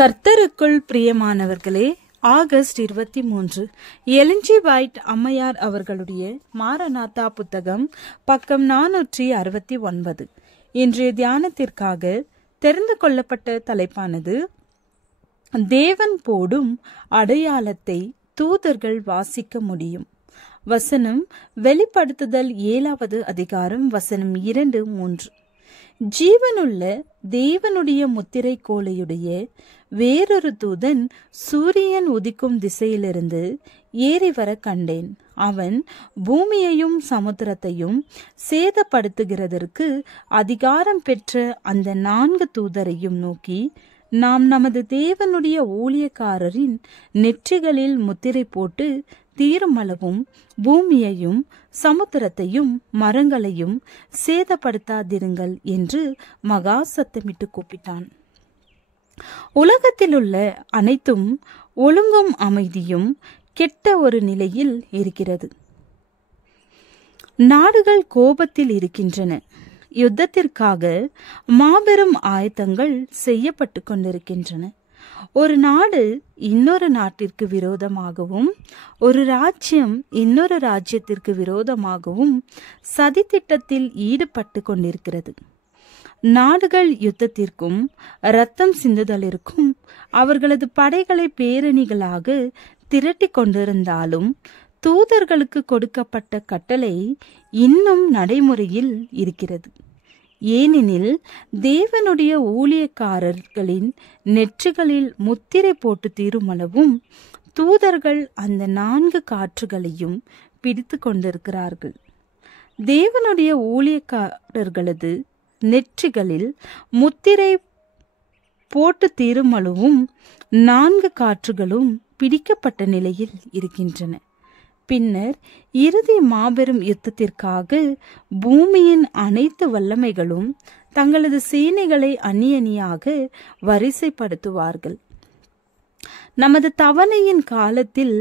கர்த்தருக்குள் பிரியமானவர்களே, August 23 Elon G white அம்மையார் அவர்களுடைய மாரநாதா புத்தகம், பக்கம் 469. இன்றைய தியானத்திற்காக தெரிந்து கொள்ளப்பட்ட தலைப்பானது, தேவன் போடும் அடையாளத்தை தூதர்கள் வாசிக்க முடியும். வசனம் வெளிப்படுத்துதல் 7வது அதிகாரம் வசனம் 2, 3. ஜீவனுள்ள தேவனுடைய முத்திரை கோலையுடைய வேறொரு தூதன் சூரியன் உதிக்கும் திசையிலிருந்து ஏறி வர கண்டேன். அவன் பூமியையும் சமுத்திரத்தையும் சேதப்படுத்துகிறதற்கு அதிகாரம் பெற்ற அந்த 4 தூதரையும் நோக்கி, நாம் நமது தேவனுடைய ஊழியக்காரரின் நெற்றிகளில் முத்திரை போட்டு தீருமளவும் பூமியையும் சமுத்திரத்தையும் மரங்களையும் சேதப்படுத்தாதிருங்கள் என்று மகா சத்தமிட்டு கூப்பிட்டான். உலகத்திலுள்ள அனைத்தும் ஒழுங்கும் அமைதியும் கெட்ட ஒரு நிலையில் இருக்கிறது. நாடுகள் கோபத்தில் இருக்கின்றன. யுத்தத்திற்காக மாபெரும் ஆயத்தங்கள் செய்யப்பட்டு கொண்டிருக்கின்றன. ஒரு நாடு இன்னொரு நாட்டிற்கு விரோதமாகவும் ஒரு ராஜ்யம் இன்னொரு ராஜ்யத்திற்கு விரோதமாகவும் சதி திட்டத்தில் ஈடுபட்டு கொண்டிருக்கிறது. நாடுகள் யுத்தத்திற்கும் இரத்தம் சிந்துதலிற்கும் அவர்களது படைகளை பேரணிகளாக திரட்டி கொண்டிருந்தாலும் தூதர்களுக்கு கொடுக்கப்பட்ட கட்டளை இன்னும் நடைமுறையில் இருக்கிறது. ஏனெனில் தேவனுடைய ஊழியக்காரர்களின் நெற்றிகளில் முத்திரை போட்டு தீருமளவும் தூதர்கள் அந்த 4 காற்றுகளையும் பிடித்து கொண்டிருக்கிறார்கள். தேவனுடைய ஊழியக்காரர்களது நெற்றிகளில் முத்திரை போட்டு தீருமளவும் 4 காற்றுகளும் பிடிக்கப்பட்ட நிலையில் இருக்கின்றன. பின்னர் இறுதி மாபெரும் யுத்தத்திற்காக பூமியின் அனைத்து வல்லமைகளும் தங்களது சேனைகளை அணியணியாக வரிசைப்படுத்துவார்கள். நமது தவணையின் காலத்தில்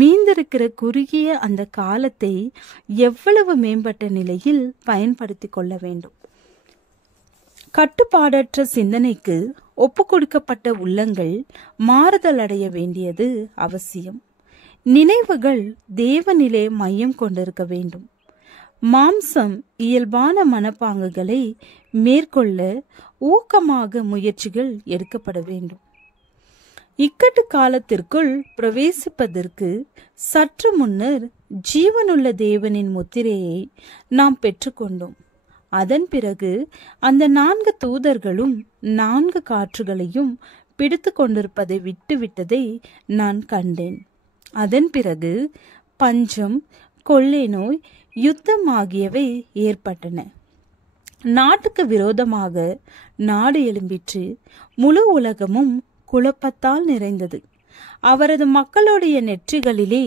மீந்திருக்கிற குறுகிய அந்த காலத்தை எவ்வளவு மேம்பட்ட நிலையில் பயன்படுத்தி கொள்ள வேண்டும். கட்டுப்பாடற்ற சிந்தனைக்கு ஒப்பு கொடுக்கப்பட்ட உள்ளங்கள் மாறுதல் அடைய வேண்டியது அவசியம். நினைவுகள் தேவனிலே மையம் கொண்டிருக்க வேண்டும். மாம்சம் இயல்பான மனப்பாங்குகளை மேற்கொள்ள ஊக்கமாக முயற்சிகள் எடுக்கப்பட வேண்டும். இக்கட்டு காலத்திற்குள் பிரவேசிப்பதற்கு சற்று முன்னர் ஜீவனுள்ள தேவனின் முத்திரையை நாம் பெற்றுக்கொண்டோம். அதன் பிறகு அந்த 4 தூதர்களும் 4 காற்றுகளையும் பிடித்து கொண்டிருப்பதை விட்டுவிட்டதை நான் கண்டேன். அதன் பிறகு பஞ்சம், கொள்ளை நோய், யுத்தம் ஆகியவை ஏற்பட்டன. நாட்டுக்கு விரோதமாக நாடு எழும்பிற்று. முழு உலகமும் குழப்பத்தால் நிறைந்தது. அவரது மக்களுடைய நெற்றிகளிலே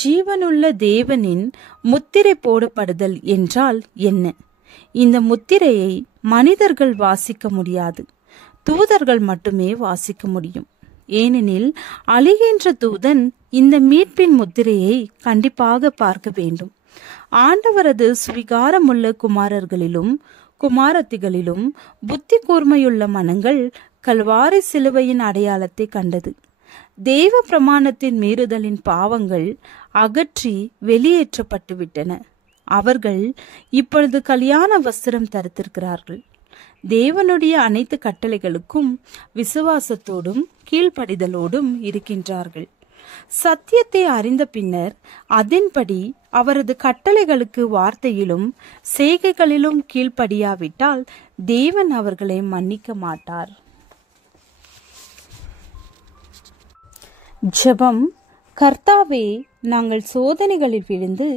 ஜீவனுள்ள தேவனின் முத்திரை போடப்படுதல் என்றால் என்ன? இந்த முத்திரையை மனிதர்கள் வாசிக்க முடியாது, தூதர்கள் மட்டுமே வாசிக்க முடியும். ஏனெனில் அழிகின்ற தூதன் இந்த மீட்பின் முத்திரையை கண்டிப்பாக பார்க்க வேண்டும். ஆண்டவரது சுவிகாரமுள்ள குமாரர்களிலும் குமாரத்திகளிலும் புத்தி கூர்மையுள்ள மனங்கள் கல்வாரி சிலுவையின் அடையாளத்தை கண்டது. தேவ பிரமாணத்தின் மீறுதலின் பாவங்கள் அகற்றி வெளியேற்றப்பட்டு விட்டன. அவர்கள் இப்பொழுது கல்யாண வஸ்திரம் தரித்திருக்கிறார்கள். தேவனுடைய அனைத்து கட்டளைகளுக்கும் விசுவாசத்தோடும் கீழ்ப்படிதலோடும் இருக்கின்றார்கள். சத்தியத்தை அறிந்த பின்னர் அதன்படி அவரது கட்டளைகளுக்கு வார்த்தையிலும் செய்கைகளிலும் கீழ்ப்படியாவிட்டால் தேவன் அவர்களை மன்னிக்க மாட்டார். ஜெபம். கர்த்தாவே, நாங்கள் சோதனைகளில் விழுந்து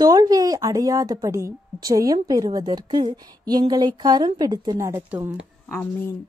தோல்வியை அடையாதபடி ஜெயம் பெறுவதற்கு எங்களை கரம் பிடித்து நடத்தும். ஆமீன்.